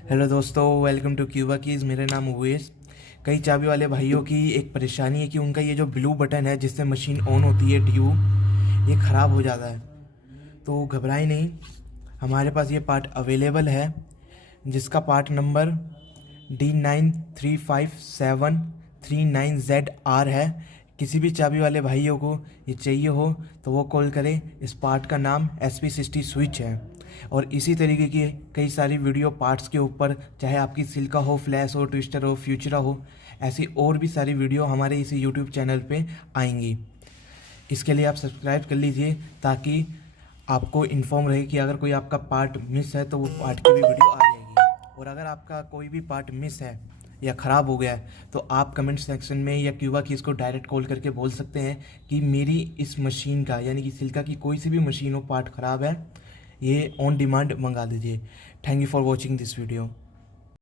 Hello दोस्तों, welcome to Cuba keys. मेरा नाम उवेश। कई चाबी वाले भाइयों की एक परेशानी है कि उनका ये जो ब्लू बटन है जिससे मशीन ऑन होती है ट्यूब, ये ख़राब हो जाता है। तो घबराए नहीं, हमारे पास ये पार्ट अवेलेबल है जिसका पार्ट नंबर D935739ZR है। किसी भी चाबी वाले भाइयों को ये चाहिए हो तो वो कॉल करें। इस पार्ट का नाम SP60 स्विच है। और इसी तरीके की कई सारी वीडियो पार्ट्स के ऊपर, चाहे आपकी सिल्का हो, फ्लैश हो, ट्विस्टर हो, फ्यूचरा हो, ऐसी और भी सारी वीडियो हमारे इसी यूट्यूब चैनल पे आएंगी। इसके लिए आप सब्सक्राइब कर लीजिए ताकि आपको इन्फॉर्म रहे कि अगर कोई आपका पार्ट मिस है तो वो पार्ट की भी वीडियो आ जाएगी। और अगर आपका कोई भी पार्ट मिस है या ख़राब हो गया है तो आप कमेंट सेक्शन में या क्यूबा कीज़ को डायरेक्ट कॉल करके बोल सकते हैं कि मेरी इस मशीन का, यानी कि सिल्का की कोई सी भी मशीन हो, पार्ट ख़राब है, ये ऑन डिमांड मंगा दीजिए। Thank you for watching this video.